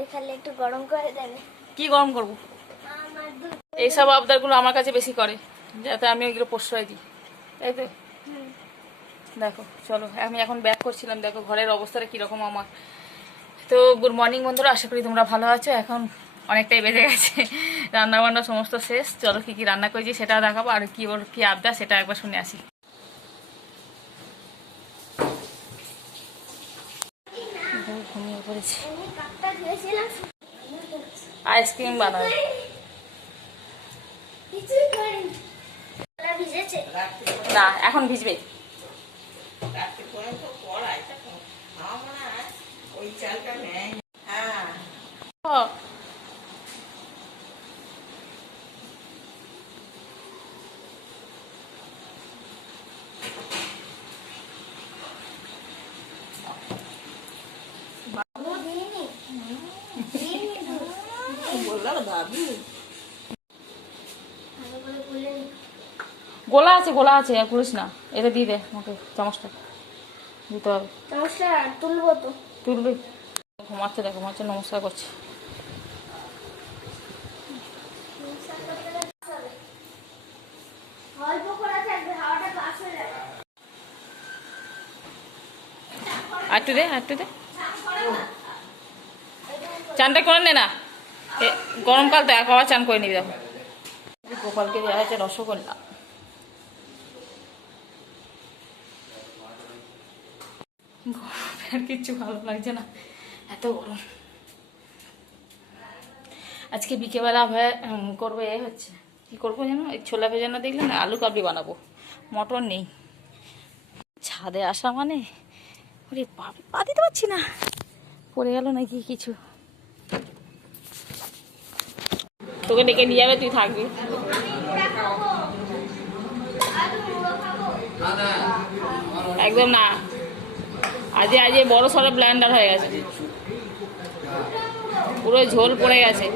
ওই খালি একটু গরম করে দেন। কি গরম করবো? এইসব আবদারগুলো আমার কাছে বেশি করে, যাতে আমি ওইগুলো প্রশ্রয় দিই, তাই তো। দেখো চলো, আমি এখন ব্যাক করছিলাম, দেখো ঘরের অবস্থাটা কীরকম আমার। তো গুড মর্নিং বন্ধুরা, আশা করি তোমরা ভালো আছো। এখন অনেকটাই বেজে গেছে, রান্নাবান্না সমস্ত শেষ। চলো কী কী রান্না করেছি সেটা দেখাবো, আর কি ওর কী আবদার সেটা একবার শুনে আসি। ঘুমিয়ে পড়েছি, আইসক্রিম বানাবো। না এখন ভিজবে। গোলা আছে, গোলা আছে, আর করিস না। এটা দিয়ে দে আমাকে, চামচটা দিতে হবে। চামচটা তুলবো তো? তুলবি। ঘুমাচ্ছে, দেখো ঘুমাচ্ছে, নমস্কার করছি। আটটু দে, আটটু দে, চানটা করে নে না, গরমকাল তো একবার চান করে নিবি। দেখো গোপালকে দেওয়া হয়েছে রসগোল্লা। আর কিচ্ছু ভালো লাগছে না, এত গরম। আজকে বিকেলবেলা করবো, এ হচ্ছে কি করবো যেন, এই ছোলা ভেজানো দেখলে না, আলু কাবলি বানাবো। মটর নেই, ছাদে আসা মানে ওরে পা দিতে পারছি না, পড়ে গেল নাকি কিছু। তোকে ডেকে নিয়ে যাবে, তুই থাকবি। একদম না, আজ বড় সড়ো ব্ল্যান্ডার হয়ে গেছে, পুরো ঝোল পড়ে গেছে।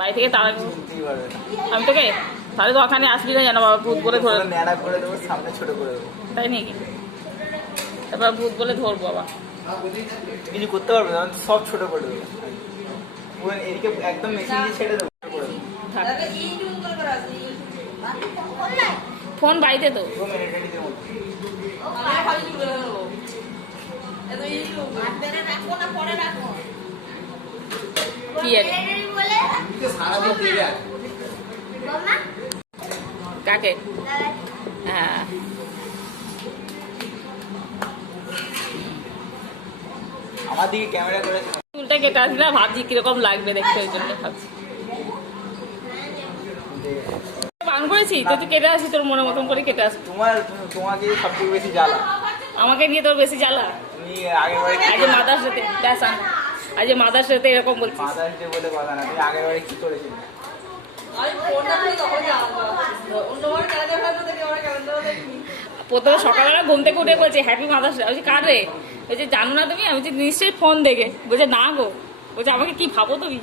বাড়ি থেকে তাড়া, আমি তোকে তাহলে তো ওখানে আসবি না জানো বাবা, ভূত বলে ধরে তাই নাকি? তারপর ভূত বলে ধরবো বাবা, কিছু করতে পারবে না, সব ছোট করে দেবো, একদম মেশিন দিয়ে ছেড়ে দেবো। ফোন বাড়িতে তো, কি আছে কাকে? হ্যাঁ আমার দিকে ক্যামেরা করে চুলটা কেটে আসবি না, ভাবছি কিরকম লাগবে দেখতে, ওই জন্য ভাবছি। বান করেছি তো, তুই কেটে আসি তোর মনের মতন করে কেটে আসবি। তোমাকে সবথেকে বেশি জ্বালা, আমাকে নিয়ে তোর বেশি জ্বালা। তুমি আগের বারে আজ মাদার্স ডেতে ব্যাস, আজ মাদার্স ডেতে এরকম বলছিস। মাদার্স ডে বলে কথা না, তুমি আগের বারে কি করেছিলে? প্রথমে সকালবেলা ঘুম থেকে উঠে বলছে হ্যাপি মাদার্স ডে। বলছি কার রে? বলছে জানো না তুমি? আমি বলছি নিশ্চয়ই ফোন দেখে। বলছে না গো, বলছে আমাকে কি ভাবো তুমি?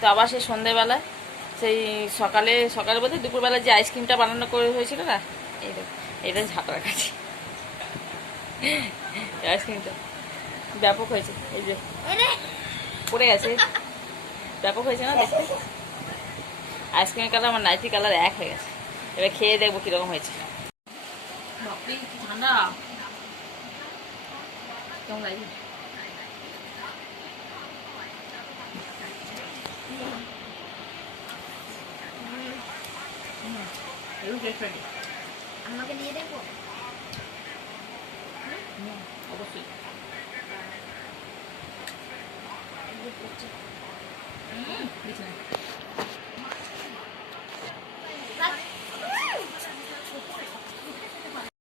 তো আবার সে সন্ধ্যেবেলায়, সেই সকালে বলতে দুপুরবেলা যে আইসক্রিমটা বানানো করে হয়েছিল না, এইটা ঝাঁটা রাখাচ্ছি। আইসক্রিমটা ব্যাপক হয়েছে, এই যে পড়ে গেছে, ব্যাপক হয়েছে না দেখতে। আইসক্রিমের কালার আমার নাইটি কালার এক হয়ে গেছে। এবার খেয়ে দেখবো কিরকম হয়েছে। ঠান্ডা কেমন লাগছে? আমাকে দিয়ে দেখবো অবশ্যই।